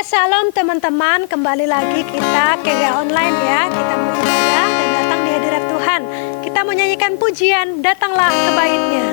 Shalom teman-teman, kembali lagi kita ke GA Online ya. Kita mau ibadah dan datang di hadirat Tuhan. Kita mau nyanyikan pujian, datanglah ke bait-Nya.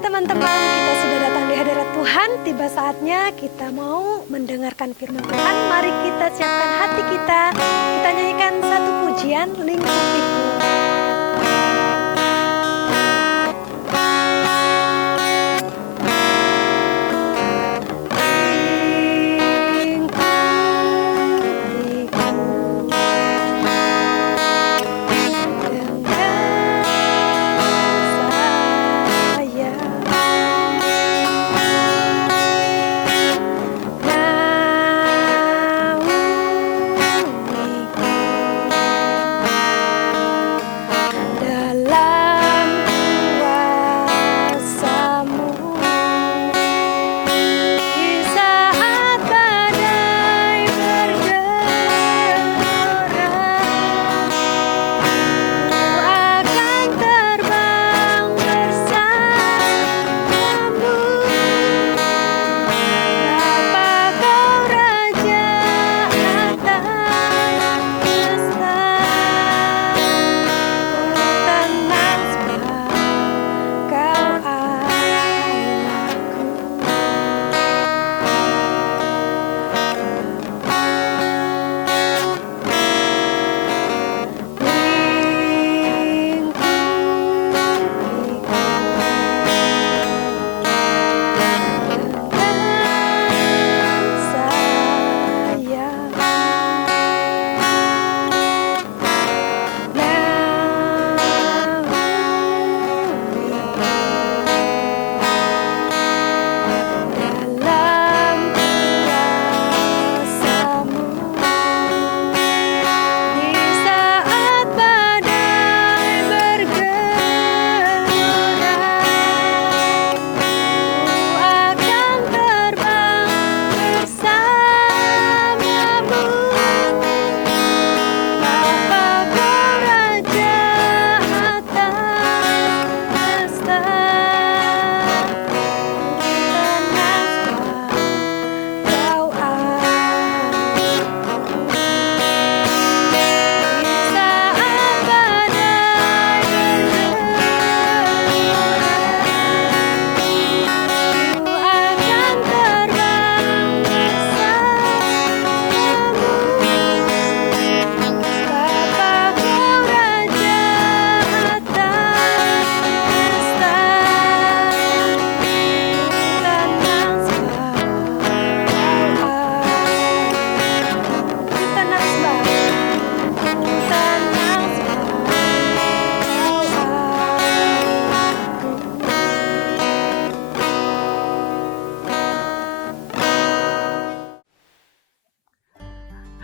Teman-teman, kita sudah datang di hadirat Tuhan. Tiba saatnya kita mau mendengarkan firman Tuhan. Mari kita siapkan hati kita. Kita nyanyikan satu pujian, Lingkupiku.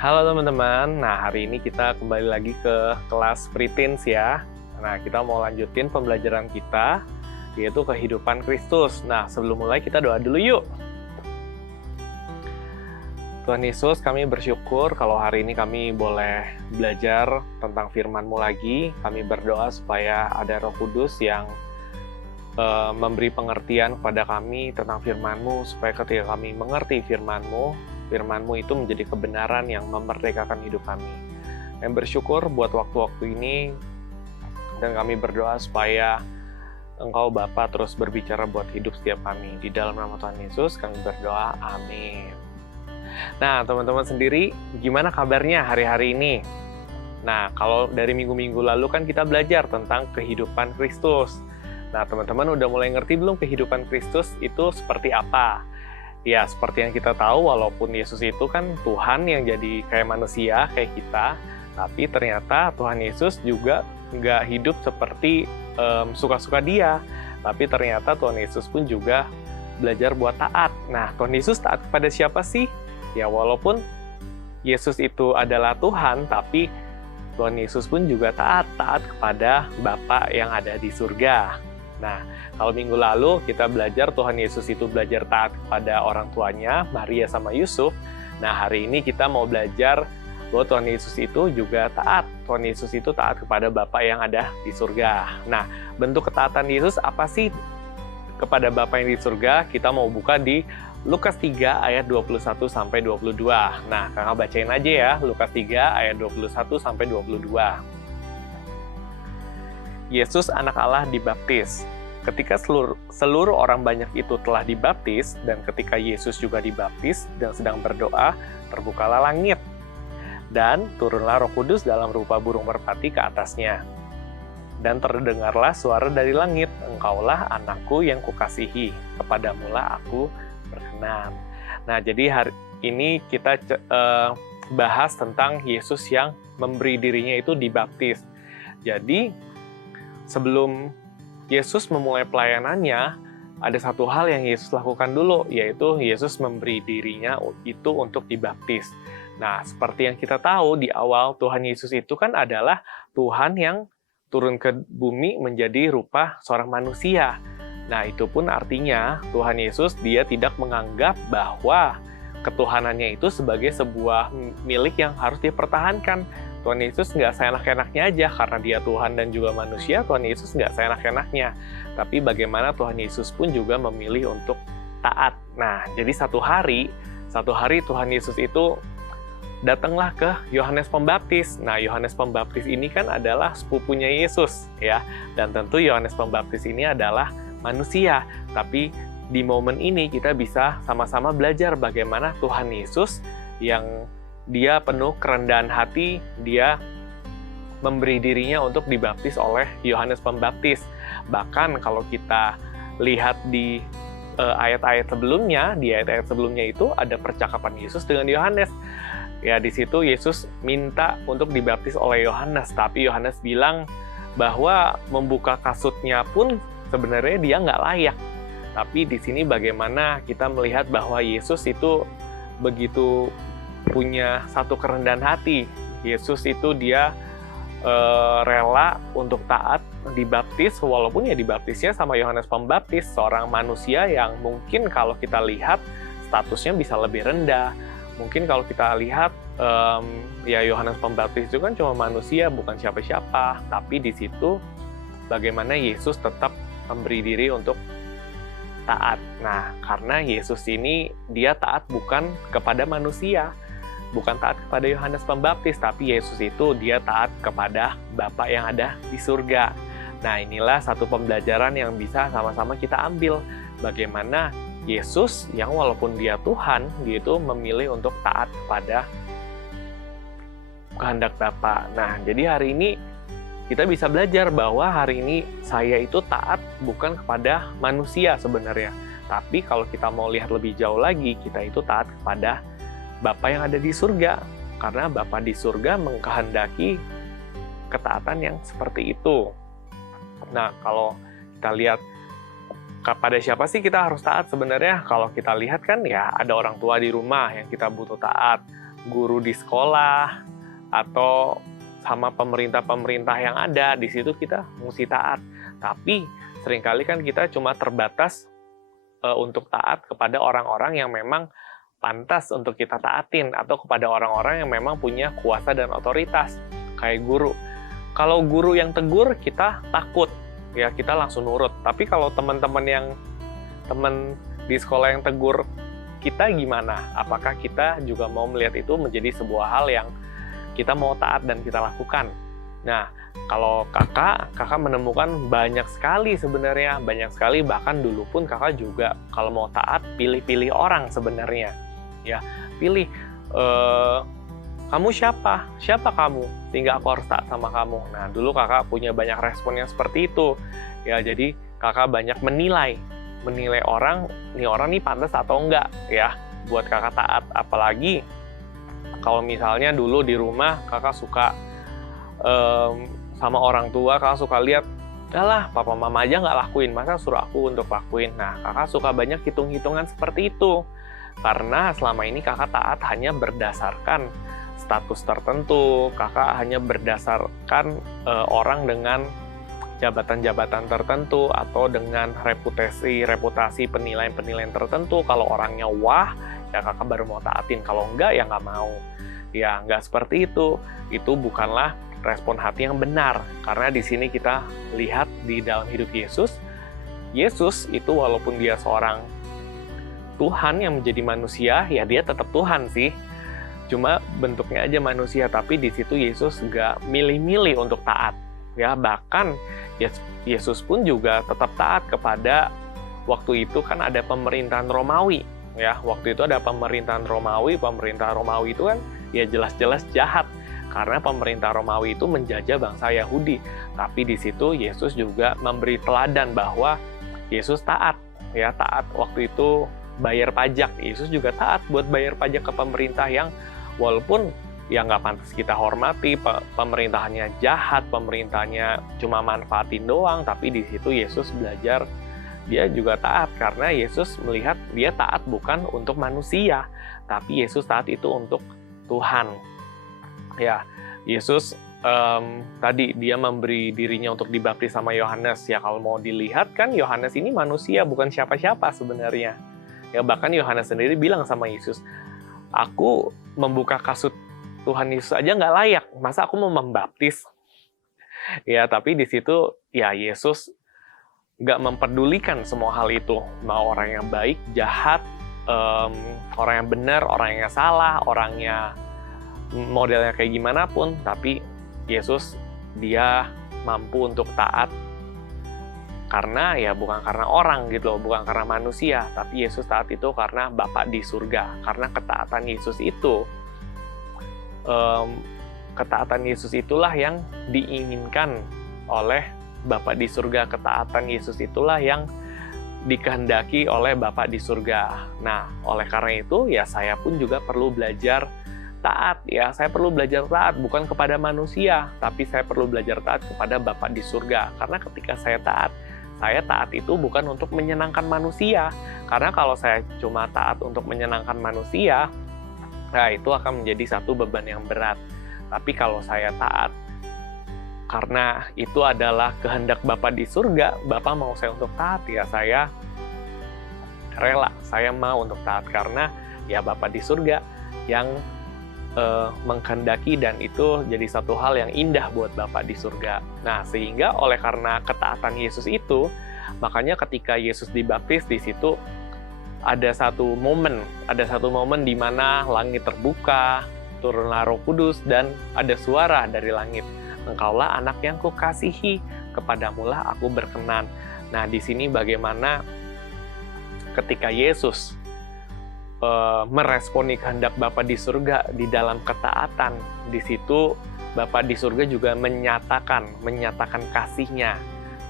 Halo teman-teman, nah hari ini kita kembali lagi ke kelas Preteens ya. Nah kita mau lanjutin pembelajaran kita, yaitu kehidupan Kristus. Nah sebelum mulai kita doa dulu yuk. Tuhan Yesus, kami bersyukur kalau hari ini kami boleh belajar tentang firman-Mu lagi. Kami berdoa supaya ada Roh Kudus yang memberi pengertian kepada kami tentang firman-Mu, supaya ketika kami mengerti firman-Mu, firman-Mu itu menjadi kebenaran yang memerdekakan hidup kami. Kami bersyukur buat waktu-waktu ini, dan kami berdoa supaya Engkau Bapa terus berbicara buat hidup setiap kami. Di dalam nama Tuhan Yesus kami berdoa, amin. Nah teman-teman sendiri, gimana kabarnya hari-hari ini? Nah kalau dari minggu-minggu lalu kan kita belajar tentang kehidupan Kristus. Nah teman-teman udah mulai ngerti belum kehidupan Kristus itu seperti apa? Ya, seperti yang kita tahu, walaupun Yesus itu kan Tuhan yang jadi kayak manusia, kayak kita, tapi ternyata Tuhan Yesus juga nggak hidup seperti suka-suka dia. Tapi ternyata Tuhan Yesus pun juga belajar buat taat. Nah, Tuhan Yesus taat kepada siapa sih? Ya, walaupun Yesus itu adalah Tuhan, tapi Tuhan Yesus pun juga taat kepada Bapa yang ada di surga. Nah, kalau minggu lalu kita belajar Tuhan Yesus itu belajar taat kepada orang tuanya, Maria sama Yusuf. Nah, hari ini kita mau belajar bahwa Tuhan Yesus itu juga taat. Tuhan Yesus itu taat kepada Bapa yang ada di surga. Nah, bentuk ketaatan Yesus apa sih kepada Bapa yang di surga? Kita mau buka di Lukas 3 ayat 21 sampai 22. Nah, Kakak bacain aja ya, Lukas 3 ayat 21 sampai 22. Yesus anak Allah dibaptis. Ketika seluruh orang banyak itu telah dibaptis, dan ketika Yesus juga dibaptis dan sedang berdoa, terbukalah langit. Dan turunlah Roh Kudus dalam rupa burung merpati ke atasnya. Dan terdengarlah suara dari langit, Engkaulah anakku yang kukasihi, kepadamulah aku berkenan. Nah, jadi hari ini kita bahas tentang Yesus yang memberi dirinya itu dibaptis. Jadi, sebelum Yesus memulai pelayanannya, ada satu hal yang Yesus lakukan dulu, yaitu Yesus memberi dirinya itu untuk dibaptis. Nah, seperti yang kita tahu di awal, Tuhan Yesus itu kan adalah Tuhan yang turun ke bumi menjadi rupa seorang manusia. Nah, itu pun artinya Tuhan Yesus dia tidak menganggap bahwa ketuhanannya itu sebagai sebuah milik yang harus dipertahankan. Tuhan Yesus nggak seenak-enaknya aja, karena dia Tuhan dan juga manusia, Tuhan Yesus nggak seenak-enaknya. Tapi bagaimana Tuhan Yesus pun juga memilih untuk taat. Nah, jadi satu hari Tuhan Yesus itu datanglah ke Yohanes Pembaptis. Nah, Yohanes Pembaptis ini kan adalah sepupunya Yesus, ya. Dan tentu Yohanes Pembaptis ini adalah manusia. Tapi di momen ini kita bisa sama-sama belajar bagaimana Tuhan Yesus yang dia penuh kerendahan hati, dia memberi dirinya untuk dibaptis oleh Yohanes Pembaptis. Bahkan kalau kita lihat di ayat-ayat sebelumnya, itu ada percakapan Yesus dengan Yohanes. Ya, di situ Yesus minta untuk dibaptis oleh Yohanes, tapi Yohanes bilang bahwa membuka kasutnya pun sebenarnya dia nggak layak. Tapi di sini bagaimana kita melihat bahwa Yesus itu begitu punya satu kerendahan hati. Yesus itu dia rela untuk taat dibaptis, walaupun ya dibaptisnya sama Yohanes Pembaptis, seorang manusia yang mungkin kalau kita lihat statusnya bisa lebih rendah. Mungkin kalau kita lihat ya Yohanes Pembaptis itu kan cuma manusia, bukan siapa-siapa. Tapi di situ bagaimana Yesus tetap memberi diri untuk taat. Nah, karena Yesus ini dia taat bukan kepada manusia, bukan taat kepada Yohanes Pembaptis, tapi Yesus itu dia taat kepada Bapa yang ada di surga. Nah, inilah satu pembelajaran yang bisa sama-sama kita ambil. Bagaimana Yesus yang walaupun dia Tuhan, dia itu memilih untuk taat kepada kehendak Bapa. Nah, jadi hari ini kita bisa belajar bahwa hari ini saya itu taat bukan kepada manusia sebenarnya. Tapi kalau kita mau lihat lebih jauh lagi, kita itu taat kepada Bapa yang ada di surga. Karena Bapa di surga mengkehendaki ketaatan yang seperti itu. Nah, kalau kita lihat kepada siapa sih kita harus taat sebenarnya? Kalau kita lihat kan ya ada orang tua di rumah yang kita butuh taat. guru di sekolah atau sama pemerintah-pemerintah yang ada, di situ kita mesti taat. Tapi seringkali kan kita cuma terbatas untuk taat kepada orang-orang yang memang pantas untuk kita taatin, atau kepada orang-orang yang memang punya kuasa dan otoritas, kayak guru. Kalau guru yang tegur, kita takut, ya kita langsung nurut. Tapi kalau teman di sekolah yang tegur kita gimana? Apakah kita juga mau melihat itu menjadi sebuah hal yang kita mau taat dan kita lakukan? Nah, kalau kakak menemukan banyak sekali sebenarnya, banyak sekali, bahkan dulu pun kakak juga kalau mau taat pilih-pilih orang sebenarnya. Ya, pilih kamu siapa? Siapa kamu? Sehingga aku harus taat sama kamu. Nah, dulu kakak punya banyak respon yang seperti itu. Ya, jadi kakak banyak menilai orang, ini orang nih pantas atau enggak ya buat kakak taat. Apalagi kalau misalnya dulu di rumah kakak suka sama orang tua, kakak suka lihat, lah papa mama aja nggak lakuin, masa suruh aku untuk lakuin. Nah, kakak suka banyak hitung-hitungan seperti itu. Karena selama ini kakak taat hanya berdasarkan status tertentu, kakak hanya berdasarkan orang dengan jabatan-jabatan tertentu, atau dengan reputasi penilaian tertentu. Kalau orangnya wah, ya kakak baru mau taatin. Kalau enggak, ya nggak mau. Ya nggak seperti itu. Itu bukanlah respon hati yang benar. Karena di sini kita lihat di dalam hidup Yesus itu walaupun dia seorang Tuhan yang menjadi manusia, ya dia tetap Tuhan sih. Cuma bentuknya aja manusia, tapi di situ Yesus nggak milih-milih untuk taat. Ya, bahkan Yesus pun juga tetap taat kepada, waktu itu kan ada pemerintahan Romawi. Ya, waktu itu ada pemerintahan Romawi itu kan ya jelas-jelas jahat. Karena pemerintah Romawi itu menjajah bangsa Yahudi. Tapi di situ Yesus juga memberi teladan bahwa Yesus taat. Ya, taat waktu itu bayar pajak. Yesus juga taat buat bayar pajak ke pemerintah yang walaupun ya nggak pantas kita hormati, pemerintahannya jahat, pemerintahannya cuma manfaatin doang, tapi di situ Yesus belajar dia juga taat, karena Yesus melihat dia taat bukan untuk manusia, tapi Yesus taat itu untuk Tuhan. Ya, Yesus tadi dia memberi dirinya untuk dibaptis sama Yohanes. Ya, kalau mau dilihat kan Yohanes ini manusia, bukan siapa-siapa sebenarnya. Ya, bahkan Yohanes sendiri bilang sama Yesus, aku membuka kasut Tuhan Yesus aja nggak layak, masa aku mau membaptis? Ya, tapi di situ ya Yesus nggak memperdulikan semua hal itu, mau orang yang baik, jahat, orang yang benar, orang yang salah, orangnya modelnya kayak gimana pun, tapi Yesus dia mampu untuk taat karena ya bukan karena orang gitu loh, bukan karena manusia, tapi Yesus taat itu karena Bapa di surga. Karena ketaatan Yesus itu ketaatan Yesus itulah yang diinginkan oleh Bapa di surga. Ketaatan Yesus itulah yang dikehendaki oleh Bapa di surga. Nah, oleh karena itu ya saya pun juga perlu belajar taat ya. Saya perlu belajar taat bukan kepada manusia, tapi saya perlu belajar taat kepada Bapa di surga. Karena ketika saya taat itu bukan untuk menyenangkan manusia. Karena kalau saya cuma taat untuk menyenangkan manusia, nah itu akan menjadi satu beban yang berat. Tapi kalau saya taat karena itu adalah kehendak Bapa di surga, Bapa mau saya untuk taat, ya saya rela, saya mau untuk taat karena ya Bapa di surga yang mengkehendaki, dan itu jadi satu hal yang indah buat Bapa di surga. Nah, sehingga oleh karena ketaatan Yesus itu, makanya ketika Yesus dibaptis di situ ada satu momen di mana langit terbuka, turunlah Roh Kudus, dan ada suara dari langit, engkaulah anak yang kukasihi, kepadamulah aku berkenan. Nah, di sini bagaimana ketika Yesus meresponi kehendak Bapa di surga di dalam ketaatan, di situ Bapa di surga juga menyatakan kasihnya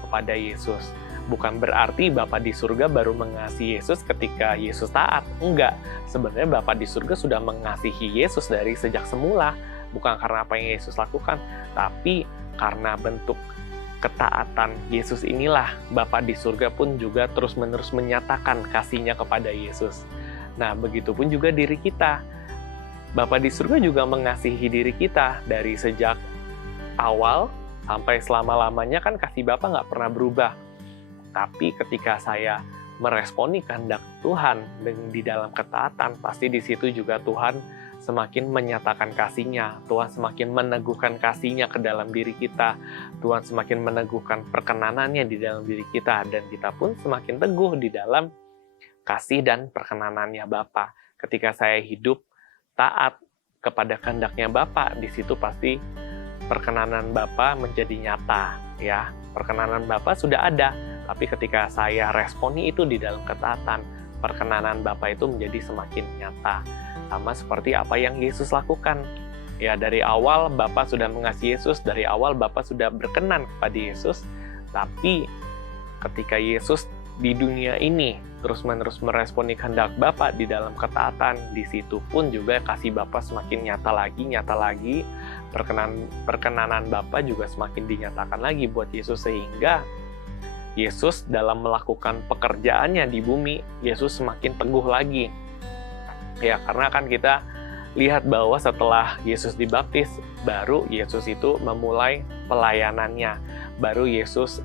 kepada Yesus. Bukan berarti Bapa di surga baru mengasihi Yesus ketika Yesus taat. Enggak, sebenarnya Bapa di surga sudah mengasihi Yesus dari sejak semula. Bukan karena apa yang Yesus lakukan, tapi karena bentuk ketaatan Yesus inilah Bapa di surga pun juga terus-menerus menyatakan kasihnya kepada Yesus. Nah, begitupun juga diri kita. Bapa di surga juga mengasihi diri kita dari sejak awal sampai selama-lamanya. Kan kasih Bapa nggak pernah berubah. Tapi ketika saya meresponi kehendak Tuhan di dalam ketaatan, pasti di situ juga Tuhan semakin menyatakan kasih-Nya. Tuhan semakin meneguhkan kasih-Nya ke dalam diri kita. Tuhan semakin meneguhkan perkenanannya di dalam diri kita. Dan kita pun semakin teguh di dalam kasih dan perkenanannya Bapa. Ketika saya hidup taat kepada kehendaknya Bapa, di situ pasti perkenanan Bapa menjadi nyata, ya. Perkenanan Bapa sudah ada, tapi ketika saya responi itu di dalam ketaatan, perkenanan Bapa itu menjadi semakin nyata. Sama seperti apa yang Yesus lakukan. Ya, dari awal Bapa sudah mengasihi Yesus, dari awal Bapa sudah berkenan kepada Yesus, tapi ketika Yesus di dunia ini terus-menerus meresponi kehendak Bapa di dalam ketaatan, di situ pun juga kasih Bapa semakin nyata lagi, perkenanan Bapa juga semakin dinyatakan lagi buat Yesus, sehingga Yesus dalam melakukan pekerjaannya di bumi, Yesus semakin teguh lagi. Ya, karena kan kita lihat bahwa setelah Yesus dibaptis, baru Yesus itu memulai pelayanannya, baru Yesus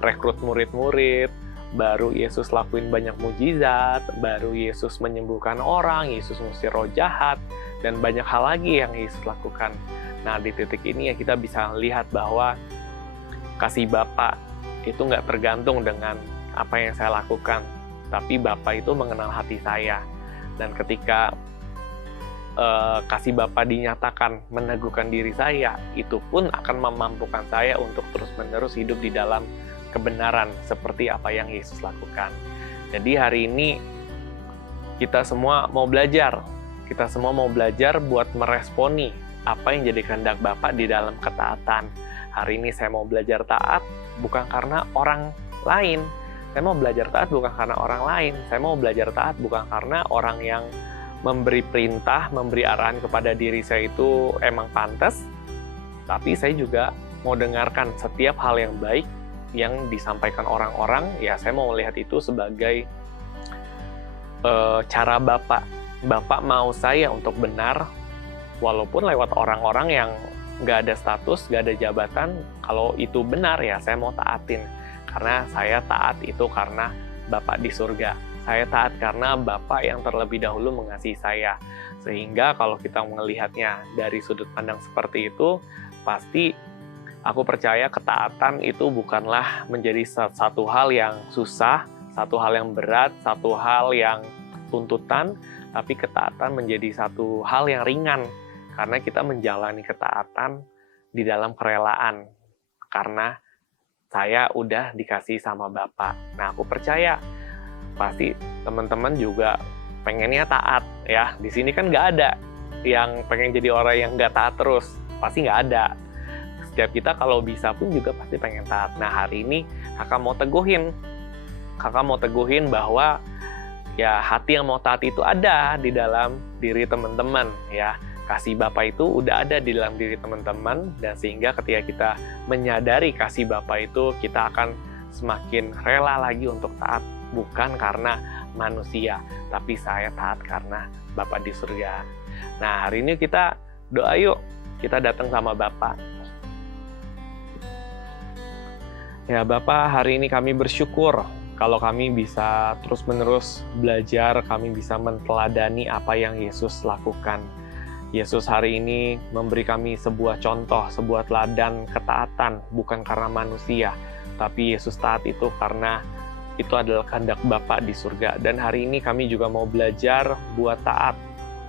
rekrut murid-murid, baru Yesus lakuin banyak mujizat, baru Yesus menyembuhkan orang, Yesus ngusir roh jahat, dan banyak hal lagi yang Yesus lakukan. Nah, di titik ini ya kita bisa lihat bahwa kasih Bapa itu nggak tergantung dengan apa yang saya lakukan, tapi Bapa itu mengenal hati saya. Dan ketika kasih Bapa dinyatakan meneguhkan diri saya, itu pun akan memampukan saya untuk terus-menerus hidup di dalam kebenaran seperti apa yang Yesus lakukan. Jadi hari ini kita semua mau belajar. Kita semua mau belajar buat meresponi apa yang jadi kehendak Bapa di dalam ketaatan. Hari ini saya mau belajar taat bukan karena orang lain. Saya mau belajar taat bukan karena orang lain. Saya mau belajar taat bukan karena orang yang memberi perintah, memberi arahan kepada diri saya itu emang pantas. Tapi saya juga mau dengarkan setiap hal yang baik yang disampaikan orang-orang. Ya, saya mau melihat itu sebagai cara Bapak. Bapak mau saya untuk benar, walaupun lewat orang-orang yang nggak ada status, nggak ada jabatan. Kalau itu benar ya saya mau taatin. Karena saya taat itu karena Bapak di surga. Saya taat karena Bapak yang terlebih dahulu mengasihi saya. Sehingga kalau kita melihatnya dari sudut pandang seperti itu, pasti aku percaya ketaatan itu bukanlah menjadi satu hal yang susah, satu hal yang berat, satu hal yang tuntutan, tapi ketaatan menjadi satu hal yang ringan. Karena kita menjalani ketaatan di dalam kerelaan. Karena saya udah dikasih sama Bapak. Nah, aku percaya pasti teman-teman juga pengennya taat ya. Di sini kan nggak ada yang pengen jadi orang yang nggak taat terus. Pasti nggak ada. Setiap kita kalau bisa pun juga pasti pengen taat. Nah, hari ini kakak mau teguhin. Kakak mau teguhin bahwa ya hati yang mau taat itu ada di dalam diri teman-teman ya. Kasih Bapa itu udah ada di dalam diri teman-teman, dan sehingga ketika kita menyadari kasih Bapa itu, kita akan semakin rela lagi untuk taat, bukan karena manusia, tapi saya taat karena Bapa di surga. Nah, hari ini kita doa yuk, kita datang sama Bapa. Ya Bapa, hari ini kami bersyukur kalau kami bisa terus-menerus belajar, kami bisa menteladani apa yang Yesus lakukan. Yesus hari ini memberi kami sebuah contoh, sebuah teladan ketaatan, bukan karena manusia, tapi Yesus taat itu karena itu adalah kehendak Bapa di surga. Dan hari ini kami juga mau belajar buat taat,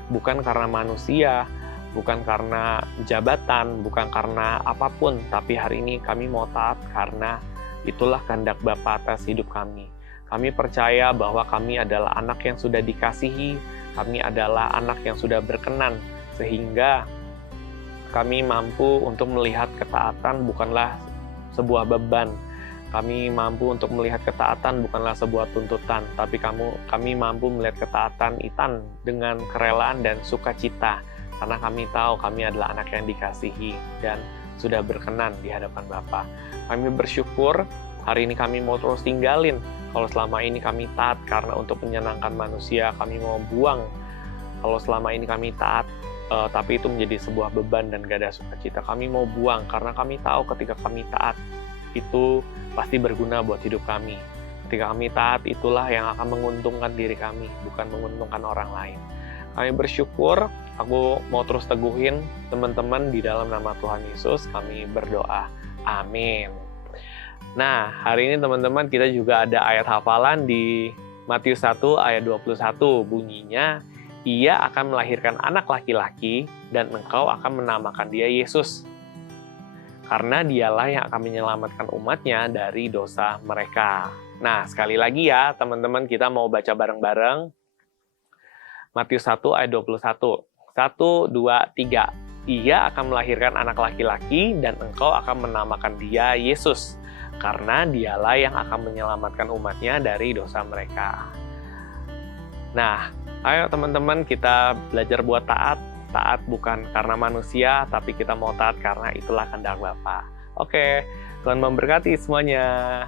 bukan karena manusia, bukan karena jabatan, bukan karena apapun, tapi hari ini kami mau taat karena itulah kehendak Bapa atas hidup kami. Kami percaya bahwa kami adalah anak yang sudah dikasihi, kami adalah anak yang sudah berkenan, sehingga kami mampu untuk melihat ketaatan bukanlah sebuah beban. Kami mampu untuk melihat ketaatan bukanlah sebuah tuntutan, tapi kami mampu melihat ketaatan itu dengan kerelaan dan sukacita, karena kami tahu kami adalah anak yang dikasihi dan sudah berkenan di hadapan Bapa. Kami bersyukur hari ini kami mau terus tinggalin. Kalau selama ini kami taat karena untuk menyenangkan manusia, kami mau buang kalau selama ini kami taat, tapi itu menjadi sebuah beban dan gak ada sukacita, kami mau buang karena kami tahu ketika kami taat itu pasti berguna buat hidup kami. Ketika kami taat, itulah yang akan menguntungkan diri kami, bukan menguntungkan orang lain. Kami bersyukur, aku mau terus teguhin teman-teman di dalam nama Tuhan Yesus, kami berdoa. Amin. Nah, hari ini teman-teman kita juga ada ayat hafalan di Matius 1 ayat 21, bunyinya, ia akan melahirkan anak laki-laki dan engkau akan menamakan dia Yesus. Karena dialah yang akan menyelamatkan umatnya dari dosa mereka. Nah, sekali lagi ya teman-teman, kita mau baca bareng-bareng. Matius 1 ayat 21. 1, 2, 3. Ia akan melahirkan anak laki-laki dan engkau akan menamakan dia Yesus. Karena dialah yang akan menyelamatkan umatnya dari dosa mereka. Nah, ayo teman-teman kita belajar buat taat. Taat bukan karena manusia, tapi kita mau taat karena itulah kehendak Bapa. Oke, Tuhan memberkati semuanya.